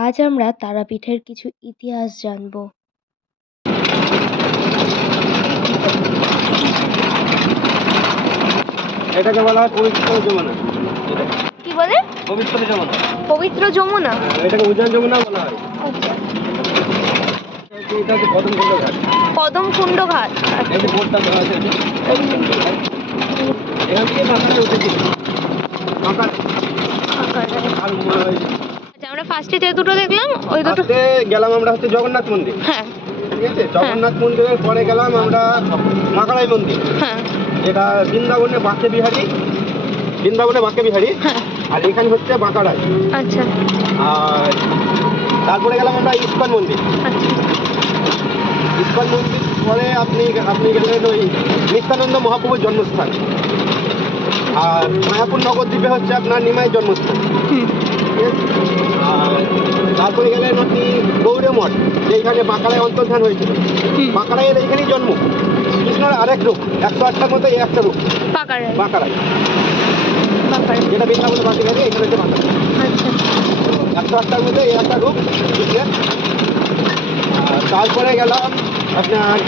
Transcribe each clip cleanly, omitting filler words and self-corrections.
আজ আমরা তারাপীঠের কিছু ইতিহাস জানব। এটাকে বলা হয় পবিত্র যমুনা। কি বলে? পবিত্র যমুনা। পবিত্র যমুনা। এটাকে উজান যমুনা বলা হয়। আচ্ছা। এটা হচ্ছে কদমকুণ্ড ঘাট। কদমকুণ্ড ঘাট। এই যে বোর্ডটা দেওয়া আছে, কদমকুণ্ড ঘাট। এখান থেকে মাথায় উঠেছিল। আচ্ছা, আমরা ফার্স্টে যে দুটো দেখলাম ওই দুটো গেলাম আমরা হচ্ছে জগন্নাথ মন্দির। হ্যাঁ। ঠিক আছে, জগন্নাথ মন্দিরের পরে গেলাম আমরা মাকাড়াই মন্দির। হ্যাঁ। যেটা বৃন্দাবনে বাঁকে বিহারী। হ্যাঁ। আর এখানে হচ্ছে বাঁকাড়াই। আচ্ছা। আর তারপরে গেলাম আমরা ইস্কন মন্দির। আচ্ছা। ইস্কন মন্দির পরে আপনি গেলেন ওই নিত্যানন্দ মহাপ্রভুর জন্মস্থান। আর মায়াপুর নবদ্বীপে হচ্ছে আপনার নিমাইয়ের জন্মস্থান। আর তারপরে গেলেন আপনি গৌড়ে মঠ, যেখানে বাঁকাড়ায় অন্তর্ধান হয়েছিল। বাঁকাড়াইয়ের এইখানেই জন্ম। কৃষ্ণর আরেক রূপ, 108টার মধ্যে এই একটা রূপ বাঁকাড়াই, যেটা বৃন্দাবনে বাঁকে গেছে এখানে হচ্ছে বাঁকাড়াই। 108টার মধ্যে এই একটা রূপ কৃষ্ণের। তারপরে গেলাম আপনার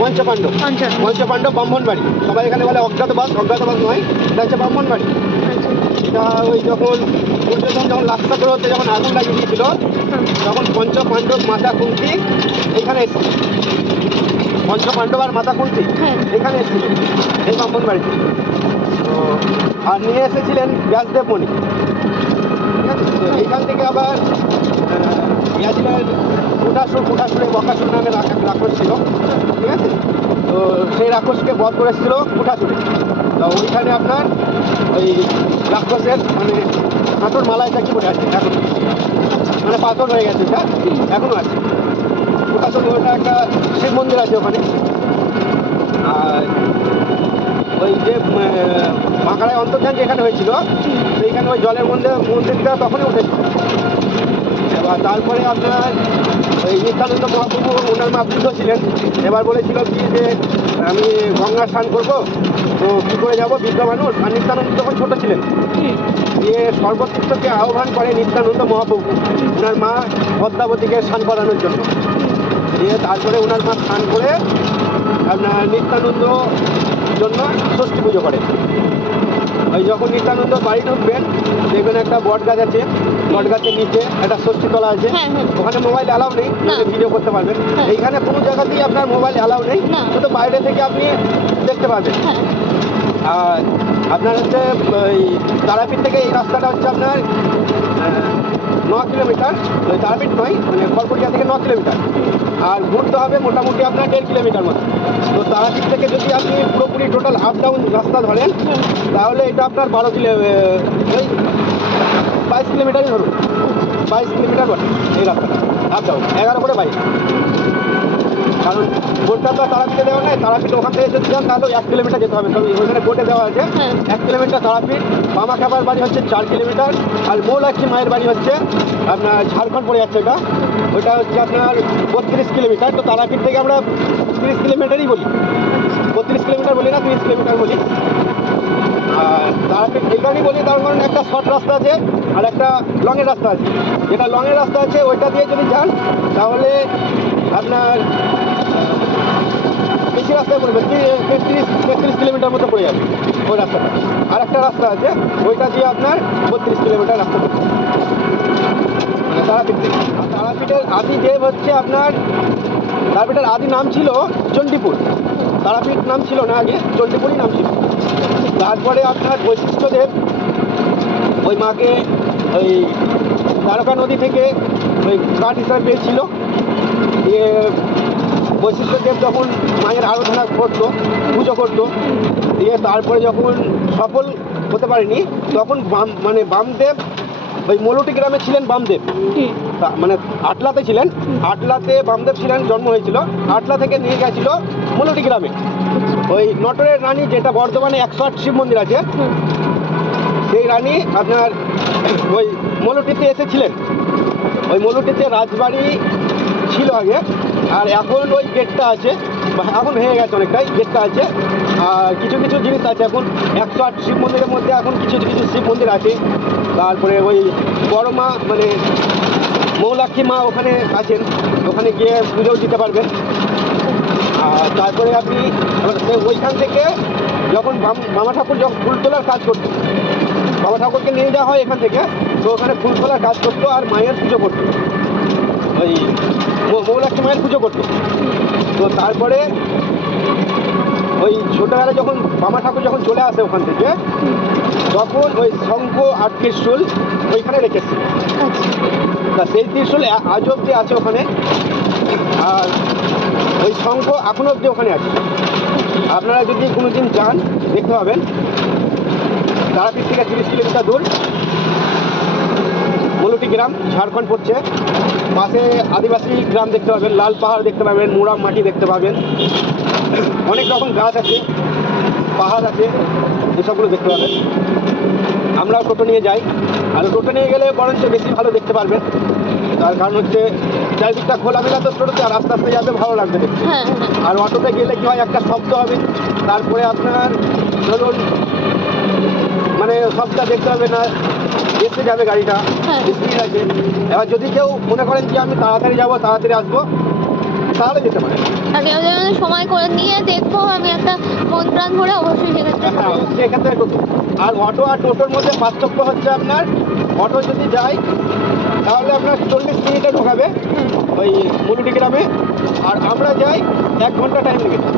পঞ্চপাণ্ডব ব্রাহ্মণবাড়ি। সবাই এখানে বলে অজ্ঞাতবাস নয়, এটা হচ্ছে ব্রাহ্মণবাড়ি। এটা ওই যখন দুর্যোধন যখন লাক্ষাগ্র হতে যখন আগুন লাগিয়ে দিয়েছিল, তখন পঞ্চপাণ্ডব মাতা কুন্তি এখানে এসেছিল। পঞ্চপাণ্ডব আর মাতা কুন্তি এখানে এসেছিল এই ব্রাহ্মণবাড়িতে। তো আর নিয়ে এসেছিলেন ব্যাসদেব মণি। ঠিক আছে, তো এইখান থেকে আবার গিয়েছিলেন কুটাসুরে বকাসুর নামে রাক্ষস ছিল। ঠিক আছে, তো সেই রাক্ষসকে বধ করেছিল কুটাসুরে। তো ওইখানে আপনার ওই রাক্ষসের মানে হাঁটুর মালায় কি বলে আছে এখন, মানে পাথর হয়ে গেছে, এটা এখনো আছে। কুটাসুর ওটা একটা শিব মন্দির আছে ওখানে। আর ওই যে বাঁকাড়ায় অন্তর্ধান যেখানে হয়েছিল সেইখানে ওই জলের মন্দিরটা তখনই উঠেছিল। এবার তারপরে আপনার ওই নিত্যানন্দ মহাপ্রভু ওনার মা বৃদ্ধ ছিলেন। এবার বলেছিল কি যে আমি গঙ্গা স্নান করবো, তো কী করে যাবো, বৃদ্ধ মানুষ। আর নিত্যানন্দ তখন ছোটো ছিলেন। দিয়ে সর্বতীর্থকে আহ্বান করে নিত্যানন্দ মহাপ্রভু ওনার মা পদ্মাবতীকে স্নান করানোর জন্য। দিয়ে তারপরে ওনার মা স্নান করে আপনার নিত্যানন্দ জন্য ষষ্ঠী পুজো করে। ওই যখন নিত্যানন্দ বাড়ি ঢুকবেন দেখবেন একটা বট গাছ আছে, বট গাছের নিচে একটা ষষ্ঠী তলা আছে। ওখানে মোবাইল অ্যালাউ নেই, ভিডিও করতে পারবেন। এইখানে কোনো জায়গাতেই আপনার মোবাইল অ্যালাউ নেই, শুধু বাইরে থেকে আপনি দেখতে পাবেন। আর আপনার হচ্ছে ওই তারাপীঠ থেকে এই রাস্তাটা হচ্ছে আপনার 9 কিলোমিটার। ওই তারাপীঠ নয়, মানে খড়কুটিয়া থেকে 9 কিলোমিটার। আর ঘুরতে হবে মোটামুটি আপনার 1.5 কিলোমিটার মতো। তো তারাপীঠ থেকে যদি আপনি পুরোপুরি টোটাল আপ ডাউন রাস্তা ধরেন তাহলে এটা আপনার 22 কিলোমিটারই ধরুন। 22 কিলোমিটার বটে এই রাস্তাটা আপ ডাউন, 11 করে 22। কারণ বোটটা তো তারাপীঠে দেওয়া নেই, তারাপীঠ ওখান থেকে যদি যান তাহলে 1 কিলোমিটার যেতে হবে। তবে ওইখানে বোটে দেওয়া আছে 1 কিলোমিটার তারাপীঠ। বামাখ্যাপার বাড়ি হচ্ছে 4 কিলোমিটার। আর মৌলাক্ষী মায়ের বাড়ি হচ্ছে আপনার ঝাড়খণ্ড পড়ে যাচ্ছে ওইটা হচ্ছে আপনার 32 কিলোমিটার। তো তারাপীঠ থেকে আমরা 30 কিলোমিটারই বলি, 32 কিলোমিটার বলি না, 30 কিলোমিটার বলি। আর তারাপীঠ এই কারণেই বলি, তার কারণ একটা শর্ট রাস্তা আছে আর একটা লংয়ের রাস্তা আছে। যেটা লংয়ের রাস্তা আছে ওইটা দিয়ে যদি যান তাহলে আপনার বেশি রাস্তায় পড়বে, 33 কিলোমিটার মতো পড়ে যাবে ওই রাস্তাটা। আর একটা রাস্তা আছে ওইটা দিয়ে আপনার 32 কিলোমিটার রাস্তা পড়বে মানে তারাপীঠ থেকে। আর তারাপীঠের আদি দেব হচ্ছে আপনার, তারাপীঠের আদি নাম ছিল চণ্ডীপুর। তারাপীঠ নাম ছিল না, আগে চণ্ডীপুরই নাম ছিল। তারপরে আপনার বৈশিষ্ট্যদেব ওই মাকে ওই দ্বারকা নদী থেকে ওই কাঠ হিসাবে পেয়েছিল। দিয়ে বৈশিষ্ট্যদেব যখন মায়ের আরাধনা করতো, পুজো করতো, দিয়ে তারপরে যখন সফল হতে পারেনি তখন বামদেব ওই মলুটি গ্রামে ছিলেন। বামদেব মানে আটলাতে ছিলেন, আটলাতে বামদেব ছিলেন, জন্ম হয়েছিল। আটলা থেকে নিয়ে গেছিল মলুটি গ্রামে ওই নটরের রানী, যেটা বর্ধমানে 108 শিব মন্দির আছে, সেই রানী আপনার ওই মলুটিতে এসেছিলেন। ওই মলুটিতে রাজবাড়ি ছিল আগে। আর এখন ওই গেটটা আছে, এখন ভেঙে গেছে অনেকটাই, গেটটা আছে। আর কিছু কিছু জিনিস আছে এখন, 108 শিব মন্দিরের মধ্যে এখন কিছু কিছু শিব মন্দির আছে। তারপরে ওই বড় মা মানে মৌলাক্ষী মা ওখানে আছেন, ওখানে গিয়ে পুজোও দিতে পারবেন। আর তারপরে আপনি ওইখান থেকে যখন মামা ঠাকুর যখন ফুল তোলার কাজ করতো, বাবা ঠাকুরকে নিয়ে যাওয়া হয় এখান থেকে, তো ওখানে ফুল তোলার কাজ করতো আর মায়ের পুজো করতো, ওই মৌলাক্ষী মায়ের পুজো করতো। তো তারপরে ওই ছোটোবেলা যখন মামা ঠাকুর যখন চলে আসে ওখান থেকে, তখন ওই শঙ্খ আর ত্রিশূল ওইখানে রেখেছে। তা সেই ত্রিশূল আজ অব্দি আছে ওখানে, আর ওই শঙ্খ এখনো অব্দি ওখানে আছে। আপনারা যদি কোনো দিন যান দেখতে পাবেন। তারাপীঠ থেকে 30 কিলোমিটার দূর, মলুটি গ্রাম, ঝাড়খণ্ড পড়ছে। পাশে আদিবাসী গ্রাম দেখতে পাবেন, লাল পাহাড় দেখতে পাবেন, মুরাম মাটি দেখতে পাবেন, অনেক রকম গাছ আছে, পাহাড় আছে, এসবগুলো দেখতে পাবেন। আমরাও টোটো নিয়ে যাই, আর টোটো নিয়ে গেলে বরঞ্চ বেশি ভালো দেখতে পারবেন। তার কারণ হচ্ছে চারিদিকটা খোলামেলা, তো টোটোতে আর আস্তে আস্তে যাবে, ভালো লাগবে দেখতে। আর অটোতে গেলে কি হয়, একটা শব্দ হবে, তারপরে আপনার ধরুন মানে সবটা দেখতে হবে না, এসে যাবে গাড়িটা, স্পিড আছে। এবার যদি কেউ মনে করেন যে আমি তাড়াতাড়ি যাবো, তাড়াতাড়ি আসবো, তাহলে যেতে পারে। সময় করে নিয়ে দেখবো আমি একটা মন প্রাণ ভরে, অবশ্যই সেক্ষেত্রে হ্যাঁ, সেক্ষেত্রে টোটো। আর অটো আর টোটোর মধ্যে পার্থক্য হচ্ছে আপনার, অটো যদি যায় তাহলে আপনার 40 মিনিটে ঢোকাবে ওই মলুটি গ্রামে, আর আমরা যাই 1 ঘন্টা টাইম লেগে যায়,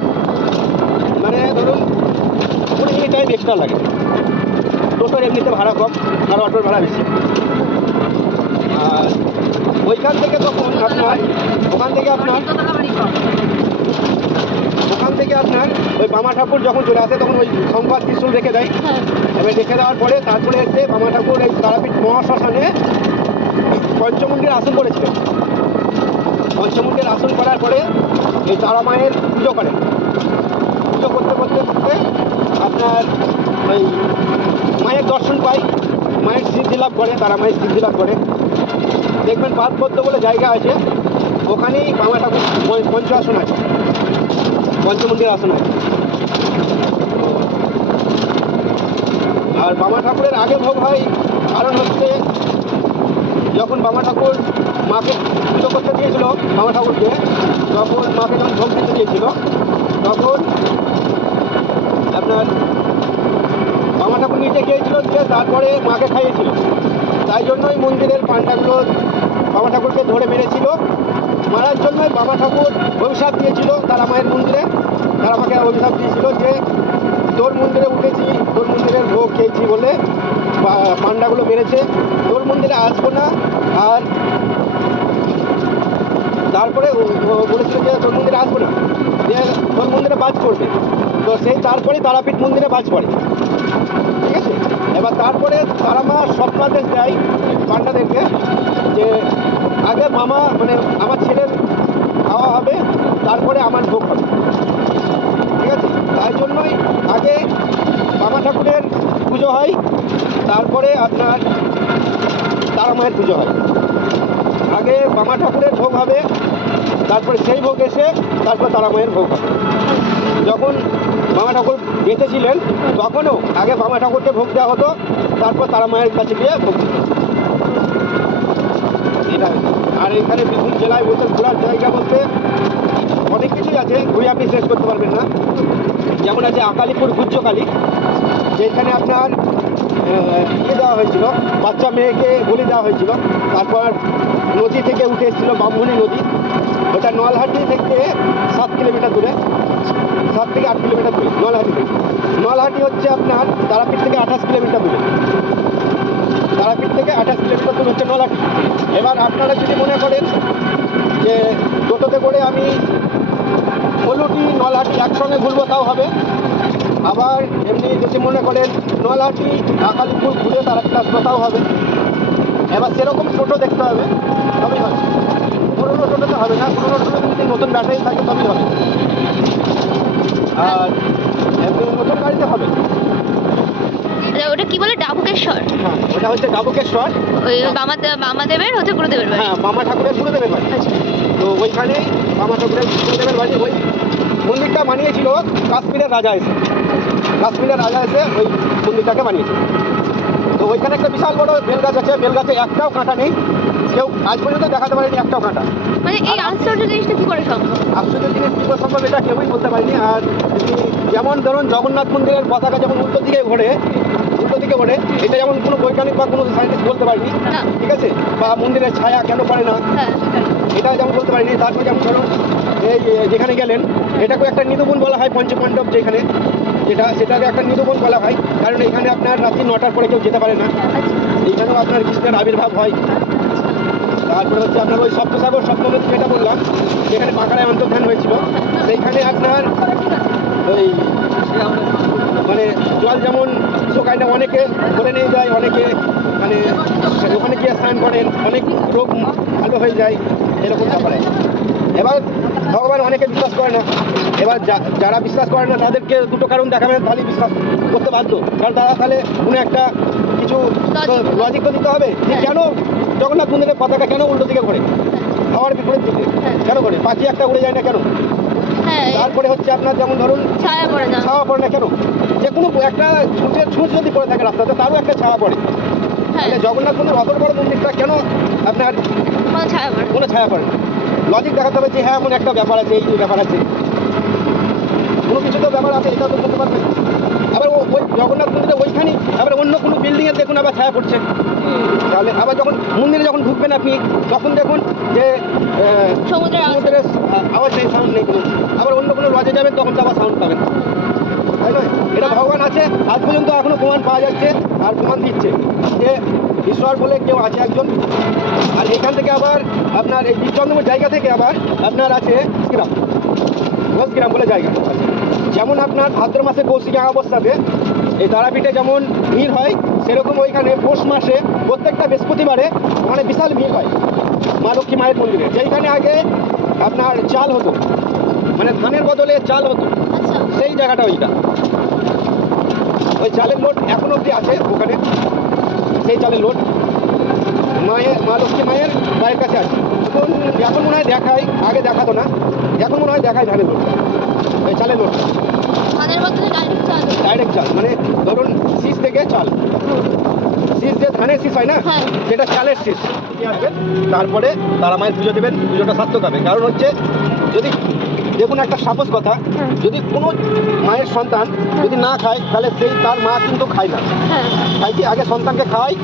মানে ধরুন 20 মিনিট টাইম এক্সট্রা লাগে। টোটোর এমনিতে ভাড়া কম, আর অটোর ভাড়া বেশি। আর ওইখান থেকে তখন আপনার ওখান থেকে আপনার ওই বামা ঠাকুর যখন চলে আসে, তখন ওই শঙ্কর ত্রিশূল রেখে দেয়। এবার রেখে দেওয়ার পরে তারপরে এসে বামা ঠাকুর এই তারাপীঠ মহাশ্মশানে পঞ্চমুণ্ডীর আসন করেছিলেন। পঞ্চমুণ্ডীর আসন করার পরে এই তারা মায়ের পুজো করেন। পুজো করতে করতে করতে আপনার ওই মায়ের দর্শন পাই, মায়ের সিদ্ধি লাভ করে, তারা মায়ের সিদ্ধি লাভ করে। দেখবেন পাদপদ্ম বলে জায়গা আছে, ওখানেই বামা ঠাকুর পঞ্চ আসন আছে, পঞ্চমুণ্ডীর আসন আছে। আর বামা ঠাকুরের আগে ভোগ হয়, কারণ হচ্ছে যখন বামা ঠাকুর মাকে পুজো করতে দিয়েছিল, বামা ঠাকুরকে যখন মাকে যখন ভোগ দিতে দিয়েছিল, তখন আপনার বামা ঠাকুর নিচে খেয়েছিল, দিয়ে তারপরে মাকে খাইয়েছিল। তাই জন্যই মন্দিরের পান্ডাগুলো বামা ঠাকুরকে ধরে মেরেছিল। মারার জন্যই বামা ঠাকুর অভিশাপ দিয়েছিল তারা মায়ের মন্দিরে। তারা আমাকে অভিশাপ দিয়েছিল যে তোর মন্দিরে উঠেছি, তোর মন্দিরের ভোগ খেয়েছি বলে পান্ডাগুলো মেরেছে, তোর মন্দিরে আসবো না। আর তারপরে বলেছিল যে তোর মন্দিরে আসবো না, যে তোর মন্দিরে বাজ পড়বে। তো সেই তারপরে তারাপীঠ মন্দিরে বাজ পড়ে, ঠিক আছে। এবার তারপরে তারা মা স্বপ্নাদেশ দেয় পান্ডাদেরকে যে আগে মামা মানে আমার ছেলের খাওয়া হবে, তারপরে আমার ভোগ হবে, ঠিক আছে। তাই জন্যই আগে বামা ঠাকুরের পুজো হয়, তারপরে আপনার তারা মায়ের পুজো হয়। আগে বামা ঠাকুরের ভোগ হবে, তারপরে সেই ভোগ এসে তারপর তারা মায়ের ভোগ হবে। যখন বামা ঠাকুর বেঁচে ছিলেন তখনও আগে বামা ঠাকুরকে ভোগ দেওয়া হতো, তারপর তারা মায়ের কাছে গিয়ে ভোগ দিত। এটা। আর এখানে বীরভূম জেলায় বলতে ঘোরার জায়গা বলতে অনেক কিছুই আছে, ঘুরে আপনি শেষ করতে পারবেন না। যেমন আছে আকালিপুর গুজ্জকালী, যেখানে আপনার ইয়ে দেওয়া হয়েছিল, বাচ্চা মেয়েকে বলি দেওয়া হয়েছিল। তারপর নদী থেকে উঠে এসেছিল ব্রাহ্মণী নদী, ওটা নলহাটি থেকে 7 কিলোমিটার দূরে, 7 থেকে 8 কিলোমিটার দূরে নলহাটি থেকে। নলহাটি হচ্ছে আপনার তারাপীঠ থেকে 28 কিলোমিটার দূরে, তারাপীঠ থেকে 28 কিলোমিটার দূর হচ্ছে নলহাটি। এবার আপনারা যদি মনে করেন যে টোটোতে করে আমি মলুটি নলহাটি একসঙ্গে ঘুরবো, তাও হবে। আবার এমনি যদি মনে করেন নলহাটি আকালিপুর ঘুরে তারাপীঠ আসবো, তাও হবে। এবার সেরকম টোটো দেখতে হবে, তবেই হবে। পুরোনো টোটোতে হবে না, পুরোনো টোটোতে যদি নতুন ব্যাটারি থাকে তবেই হবে, আর এমনি নতুন গাড়িতে হবে। ওটা কি বলে ডাবুকেশ্বর? হ্যাঁ, ওটা হচ্ছে ডাবুকেশ্বর। ওই বামাদেবের হচ্ছে গুরুদেবের বাড়ি। হ্যাঁ, বামা ঠাকুরের গুরুদেবের বাড়ি। আচ্ছা। তো ওইখানেই বামা ঠাকুরের গুরুদেবের বাড়ি। ওই মন্দিরটা বানিয়েছিল কাশ্মীরের রাজা এসে। কাশ্মীরের রাজা এসে ওই মন্দিরটাকে বানিয়েছে। তো ওইখানে একটা বিশাল বড় বেলগাছ আছে। বেলগাছে একটাও কাঁটা নেই, কেউ আজ পর্যন্ত দেখাতে পারেনি একটাও কাঁটা। মানে এই আশ্চর্য জিনিসটা কি করে সম্ভব? আশ্চর্য জিনিস কী করে সম্ভব এটা কেউই বলতে পারেনি। আর যেমন ধরুন জগন্নাথ মন্দিরের পতাকা যেমন উল্টো দিকে ঘোরে, এটা যেমন কোনো বৈজ্ঞানিক বা কোনো সায়েন্টিস্ট বলতে পারেনি, না। ঠিক আছে, বা মন্দিরের ছায়া কেন পড়ে না হ্যাঁ, সেটাই। এটা যেমন বলতে পারিনি। তারপর যেমন ধরুন এই যেখানে গেলেন এটাকে একটা নিধুবন বলা হয়, পঞ্চপাণ্ডব যেখানে, সেটাকে একটা নিধুবন বলা হয়। কারণ এখানে আপনার রাত্রি 9টার পরে কেউ যেতে পারে না। আচ্ছা। এইখানেও আপনার কৃষ্ণের আবির্ভাব হয়। তারপরে হচ্ছে আপনার ওই সপ্তসাগর সপ্তমী যেটা বললাম, যেখানে পাকাড়ায় অন্তর্ধান হয়েছিল, সেইখানে আপনার ওই মানে জল যেমন শোকায় না, অনেকে ধরে নিয়ে যায়, অনেকে মানে ওখানে গিয়ে স্নান করেন, অনেক রোগ ভালো হয়ে যায়, এরকম ব্যাপারে। এবার ভগবান অনেকে বিশ্বাস করে না। এবার যারা বিশ্বাস করে না তাদেরকে দুটো কারণ দেখাবেন, তাহলে বিশ্বাস করতে বাধ্য। কারণ তারা তাহলে কোনো একটা কিছু লজিক তো দিতে হবে যে কেন জগন্নাথ মন্দিরের পতাকা কেন উল্টো দিকে ঘোরে, হাওয়ার বিপরীত দিকে কেন ঘোরে, পাখি একটা উড়ে যায় না কেন। হ্যাঁ, তারপরে হচ্ছে আপনার যেমন ধরুন ছায়া পড়ে না। ছাওয়া পড়ে না কেন, যে কোনো একটা ছুঁচ যদি পড়ে থাকে রাস্তাতে তারও একটা ছায়া পড়ে। হ্যাঁ, তাহলে জগন্নাথ মন্দির অত বড় মন্দিরটা কেন আপনার কোনো ছায়া পড়ে না। কোনো ছায়া পড়ে না। লজিক দেখাতে হবে যে হ্যাঁ এমন একটা ব্যাপার আছে, এই ব্যাপার আছে, কোনো কিছু তো ব্যাপার আছে, এটা তো বলতে পারবে। আবার ওই জগন্নাথ মন্দিরে ওইখানেই আবার অন্য কোনো বিল্ডিংয়ে দেখুন আবার ছায়া পড়ছে। তাহলে আবার যখন মন্দিরে যখন ঢুকবেন আপনি তখন দেখুন যে সমুদ্রের আওয়াজ। সমুদ্রের আওয়াজ নেই, সাউন্ড নেই কোনো। আবার অন্য কোনো লজে যাবেন তখন তো আবার সাউন্ড পাবেন, তাই নয়? এটা ভগবান আছে, আজ পর্যন্ত এখনো প্রমাণ পাওয়া যাচ্ছে আর প্রমাণ দিচ্ছে যে ঈশ্বর বলে কেউ আছে একজন। আর এখান থেকে আবার আপনার এই বীরচন্দ্রপুর জায়গা থেকে আবার আপনার আছে গ্রাম, ঘোষগ্রাম বলে জায়গা আছে। যেমন আপনার ভাদ্র মাসে কৌশিক অমাবস্যাতে এই তারাপীঠে যেমন ভিড় হয়, সেরকম ওইখানে পৌষ মাসে প্রত্যেকটা বৃহস্পতিবারে মানে বিশাল ভিড় হয় মা লক্ষ্মী মায়ের মন্দিরে। যেইখানে আগে আপনার চাল হতো, মানে ধানের বদলে চাল হতো, আচ্ছা। সেই জায়গাটা ওইটা। ওই চালের লোড এখন অবধি আছে ওখানে, সেই চালের লোড মা লক্ষ্মী মায়ের কাছে আছে। এখন মনে হয় দেখায়, আগে দেখাতো না, এখন মনে হয় দেখায় ধানের লোড, ওই চালের লোড, ধানের বদলে ডাইরেক্ট চাল। মানে ধরুন শীষ থেকে চাল, শীষ যে ধানের শীষ হয় না, হ্যাঁ। সেটা চালের শীষ নিয়ে আসবেন। তারপরে তারা মায়ের পুজো দেবেন, পুজোটা সার্থক হবে। কারণ হচ্ছে যদি দেখুন একটা সাপোজ কথা, যদি কোনো মায়ের সন্তান যদি না খায় তাহলে সেই তার মা কিন্তু খায় না। হ্যাঁ, খাই কি আগে সন্তানকে খাওয়াই,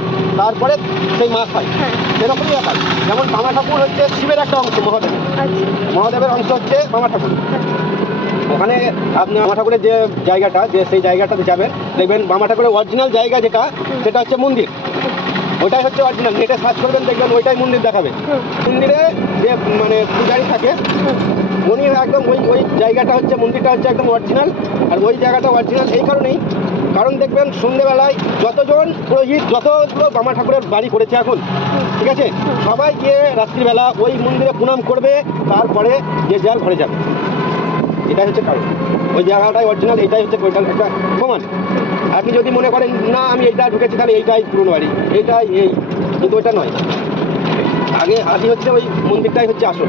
তারপরে সেই মা খায়, হ্যাঁ। সেরকমই ব্যাপার। যেমন বামা ঠাকুর হচ্ছে শিবের একটা অংশ, আচ্ছা। মহাদেবের অংশ হচ্ছে বামা ঠাকুর। ওখানে আপনি বামা ঠাকুরের যে জায়গাটা, যে সেই জায়গাটাতে যাবেন, দেখবেন বামা ঠাকুরের অরিজিনাল জায়গা যেটা, সেটা হচ্ছে মন্দির। ওইটাই হচ্ছে অরিজিনাল। নেটে সার্চ করবেন দেখবেন ওইটাই মন্দির দেখাবে। মন্দিরে যে মানে পূজারি থাকে উনি একদম ওই জায়গাটা হচ্ছে, মন্দিরটা হচ্ছে একদম অরিজিনাল। আর ওই জায়গাটা অরিজিনাল এই কারণেই, কারণ দেখবেন সন্ধ্যেবেলায় যতজন পুরোহিত যতগুলো বামা ঠাকুরের বাড়ি করেছে এখন, ঠিক আছে, সবাই গিয়ে রাত্রিবেলা ওই মন্দিরে প্রণাম করবে, তারপরে যে যার ঘরে যাবে। এটাই হচ্ছে কারণ, ওই জায়গাটাই অরিজিনাল, এইটাই হচ্ছে ওইটার একটা প্রমাণ। আপনি যদি মনে করেন না আমি এইটা ঢুকেছি তাহলে এইটাই পুরনো বাড়ি, এইটাই এই, কিন্তু ওইটা নয়। আগে হচ্ছে ওই মন্দিরটাই হচ্ছে আসল।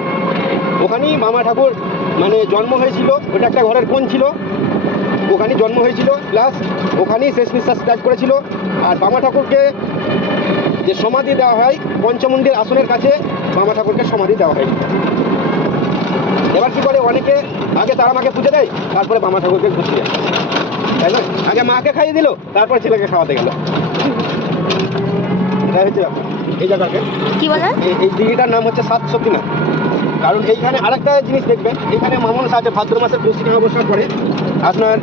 ওখানেই বামা ঠাকুর মানে জন্ম হয়েছিল, ওটা একটা ঘরের কোণ ছিল, ওখানেই জন্ম হয়েছিল, প্লাস ওখানেই শেষ নিঃশ্বাস ত্যাগ করেছিল। আর বামা ঠাকুরকে যে সমাধি দেওয়া হয় পঞ্চমন্দির আসনের কাছে, বামা ঠাকুরকে সমাধি দেওয়া হয়। এবার কি করে অনেকে আগে তারা মাকে পুজো দেয়, তারপরে বামা ঠাকুরকে পুজো দেয়, তাই না? আগে মাকে খাইয়ে দিল, তারপরে ছেলেকে খাওয়াতে গেল। এটা হচ্ছে ব্যাপার। এই জায়গাকে কি বলে? এই দিঘিটার নাম হচ্ছে সাত সতীনাথ। কারণ এইখানে আরেকটা জিনিস দেখবেন, এইখানে মামনসা আছে। ভাদ্র মাসের কৌশিক অমাবস্যার পরে আপনার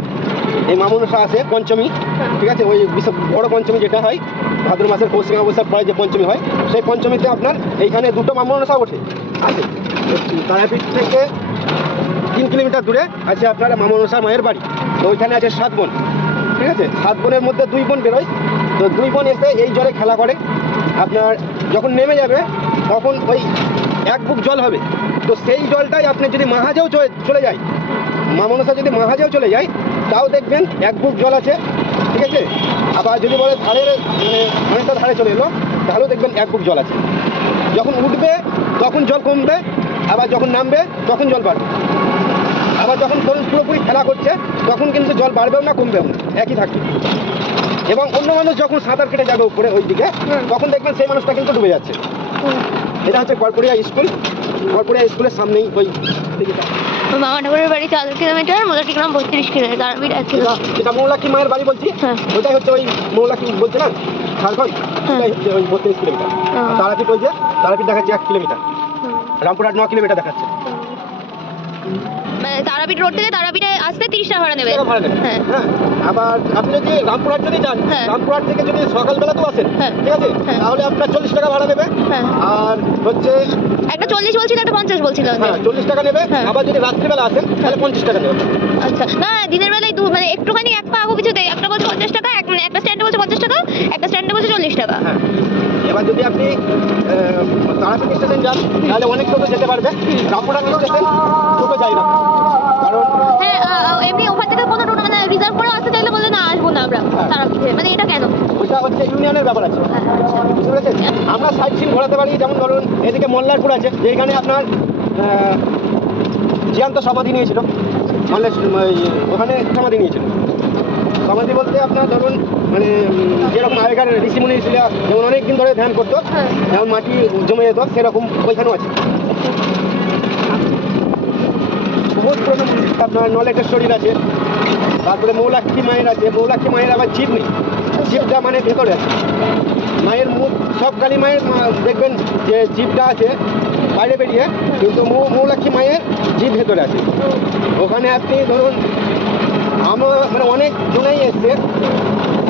এই মামনসা আছে পঞ্চমী, ঠিক আছে, ওই বড় পঞ্চমী যেটা হয় ভাদ্র মাসের কৌশিক অমাবস্যার পরে যে পঞ্চমী হয়, সেই পঞ্চমীতে আপনার এইখানে দুটো মামনসা ওঠে আছে। তারাপীঠ থেকে 3 কিলোমিটার দূরে আছে আপনার মামনসা মায়ের বাড়ি। তো ওইখানে আছে 7 বোন, ঠিক আছে, 7 বোনের মধ্যে 2 বোন বেরোয়। তো 2 বোন এসে এই জলে খেলা করে। আপনার যখন নেমে যাবে তখন ওই 1 বুক জল হবে। তো সেই জলটাই আপনি যদি মাহাজেও চলে যায়, মা মনসা যদি মাহাজেও চলে যায়, তাও দেখবেন 1 বুক জল আছে, ঠিক আছে। আবার যদি বলে ধারের মানে অনেকটা ধারে চলে এলো, তাহলেও দেখবেন 1 ফুট জল আছে। যখন উঠবে তখন জল কমবে, আবার যখন নামবে তখন জল বাড়বে। আবার যখন ধরুন পুরোপুরি খেলা করছে তখন কিন্তু জল বাড়বেও না কমবেও না, একই থাকবে। এবং অন্য মানুষ যখন সাঁতার কেটে যাবে উপরে ওই দিকে, তখন দেখবেন সেই মানুষটা কিন্তু ডুবে যাচ্ছে। এটা হচ্ছে গড়পড়িয়া স্কুল। গড়পড়িয়া স্কুলের সামনেই ওই দিকেটা। মামানগরের বাড়ি 4 কিলোমিটার, মোদাটিগ্রাম 32 কিলোমিটার, তারাপীঠ 1 কিলোমিটার। যেটা মৌলাক্ষী মায়ের বাড়ি বলছি, হ্যাঁ। ওইটাই হচ্ছে ওই মৌলাক্ষী বলছে না ঝাড়খণ্ড, ওইটাই হচ্ছে ওই 32 কিলোমিটার। আর তারাপীঠ ওই যে তারাপীঠ দেখাচ্ছে 1 কিলোমিটার, রামপুরহাট 9 কিলোমিটার দেখাচ্ছে। মানে তারাপীঠ রোড থেকে তারাপীঠে আসতে 30 টাকা ভাড়া নেবে। ভাড়া নেবে। হ্যাঁ। হ্যাঁ, আবার আপনি যদি রামপুরহাট যদি যান, হ্যাঁ। রামপুরহাট থেকে যদি সকালবেলাতেও আসেন, হ্যাঁ। ঠিক আছে, হ্যাঁ। তাহলে আপনার 40 টাকা ভাড়া নেবে। হ্যাঁ। আর হচ্ছে একটা 40 বলছিল, একটা 50 বলছিল। হ্যাঁ 40 টাকা নেবে। হ্যাঁ। আবার যদি রাত্রিবেলা আসেন তাহলে 50 টাকা নেবে। আচ্ছা, না দিনের বেলায় মানে একটুখানি এক পা আগু পিছু দেয়, একটা বলছে 50 টাকা, মানে একটা স্ট্যান্ডে বলছে 50 টাকা, একটা স্ট্যান্ডে বলছে 40 টাকা। হ্যাঁ, এবার যদি আপনি তারাপীঠ স্টেশন যান তাহলে অনেক টোটো যেতে পারবে। রামপুরহাট স্টেশন টোটো যায় না, কারণ হ্যাঁ, এমনি ওখান থেকে কোনো টোটো মানে রিজার্ভ করে আসতে চাইলে বলে না আসবো না আমরা তারাপীঠে, মানে এটা কেন? ওইটা হচ্ছে ইউনিয়নের ব্যাপার আছে, আচ্ছা। বুঝতে পেরেছেন। আমরা সাইট সিন ঘোরাতে পারি, যেমন ধরুন এদিকে মোল্লারপুর আছে, যেখানে আপনার জিয়ান্ত সমাধি নিয়েছিল, মানে ওখানে সমাধি নিয়েছিল। সমাধি বলতে আপনার ধরুন মানে যেরকম আগেকার ঋষিমুনি ছিল, যেমন অনেক দিন ধরে ধ্যান করতো, হ্যাঁ। যেমন মাটি জমে যেত, সেরকম ওইখানেও আছে। বহুত পুরোনো মন্দির। আপনার নলেটেশ্বরীর আছে, তারপরে মৌলাক্ষী মায়ের আছে। মৌলাক্ষী মায়ের আবার জিভ নেই, জিভটা মানে ভেতরে আছে। মায়ের মুখ, সব কালী মায়ের দেখবেন যে জিভটা আছে বাইরে বেরিয়ে, কিন্তু মৌলাক্ষী মায়ের জিভ ভেতরে আছে। ওখানে আপনি ধরুন আমার মানে অনেক জনাই এসছে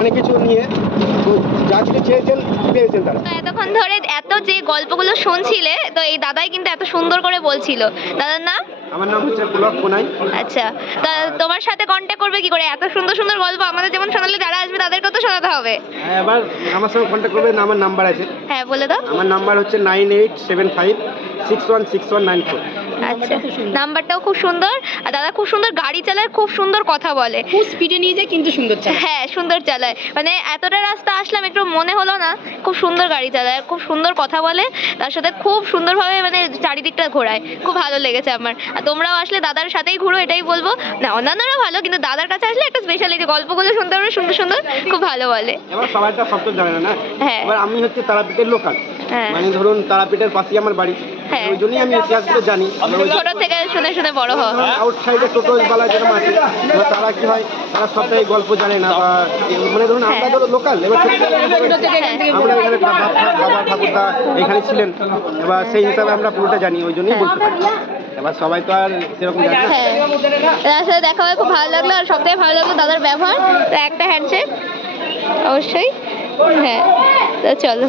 অনেক কিছু নিয়ে, তো যা কিছু চেয়েছেন পেয়েছেন তারা। তো এতক্ষণ ধরে এত যে গল্পগুলো শুনছিলে, তো এই দাদাই কিন্তু এত সুন্দর করে বলছিল। দাদার নাম? আমার নাম হচ্ছে পুলক কোনাই। আচ্ছা, তা তোমার সাথে কন্ট্যাক্ট করবে কি করে? এত সুন্দর সুন্দর গল্প আমাদের যেমন শোনালে, যারা আসবে তাদেরকেও তো শোনাতে হবে। হ্যাঁ, এবার আমার সঙ্গে কন্ট্যাক্ট করবেন, আমার নাম্বার আছে। হ্যাঁ, বলে দাও। আমার নাম্বার হচ্ছে 9875616194। আচ্ছা, নাম্বারটাও খুব সুন্দর। আর দাদা খুব সুন্দর গাড়ি চালায়, খুব সুন্দর কথা বলে, খুব স্পিডে নিয়ে যায় কিন্তু সুন্দর চালায়। হ্যাঁ সুন্দর চালায়। মানে এতটা রাস্তা আসলাম, একটু মনে হলো না। খুব সুন্দর গাড়ি চালায়, খুব সুন্দর কথা বলে, তার সাথে খুব সুন্দরভাবে মানে চারিদিকটা ঘোরায়। খুব ভালো লেগেছে আমার। আর তোমরাও আসলে দাদার সাথেই ঘুরো, এটাই বলবো। না অন্যান্যরা ভালো, কিন্তু দাদার কাছে আসলে একটা স্পেশাল, এই যে গল্পগুলো শুনতে পারবে সুন্দর সুন্দর, খুব ভালো বলে। এবার সবাইটা সব তো জানে না। হ্যাঁ। এবার আমি হচ্ছে তারাপীঠের লোকাল, হ্যাঁ। মানে ধরুন তারাপীঠের পাশেই আমার বাড়ি, হ্যাঁ। ওই জন্যই আমি ইতিহাসগুলো জানি। ছোট থেকে শুনে শুনে বড় হওয়া। আউটসাইডে টোটো বালা যেরকম আছে, এবার তারা কি হয়, তারা সবটাই গল্প জানে না, বা মানে ধরুন আমরা হ্যাঁ। ধরো লোকাল, এবার ছোট থেকে আমরা এখানে বাবা ঠাকুরদা এখানে ছিলেন, এবার সেই হিসাবে আমরা পুরোটা জানি, ওই জন্যই বলতে পারি। এবার সবাই তো আর সেরকম জানে না। হ্যাঁ, দাদার সাথে দেখা হয়ে খুব ভালো লাগলো। আর সবথেকে ভালো লাগলো দাদার ব্যবহার। তো একটা হ্যান্ডশেক অবশ্যই। হ্যাঁ, তো চলো।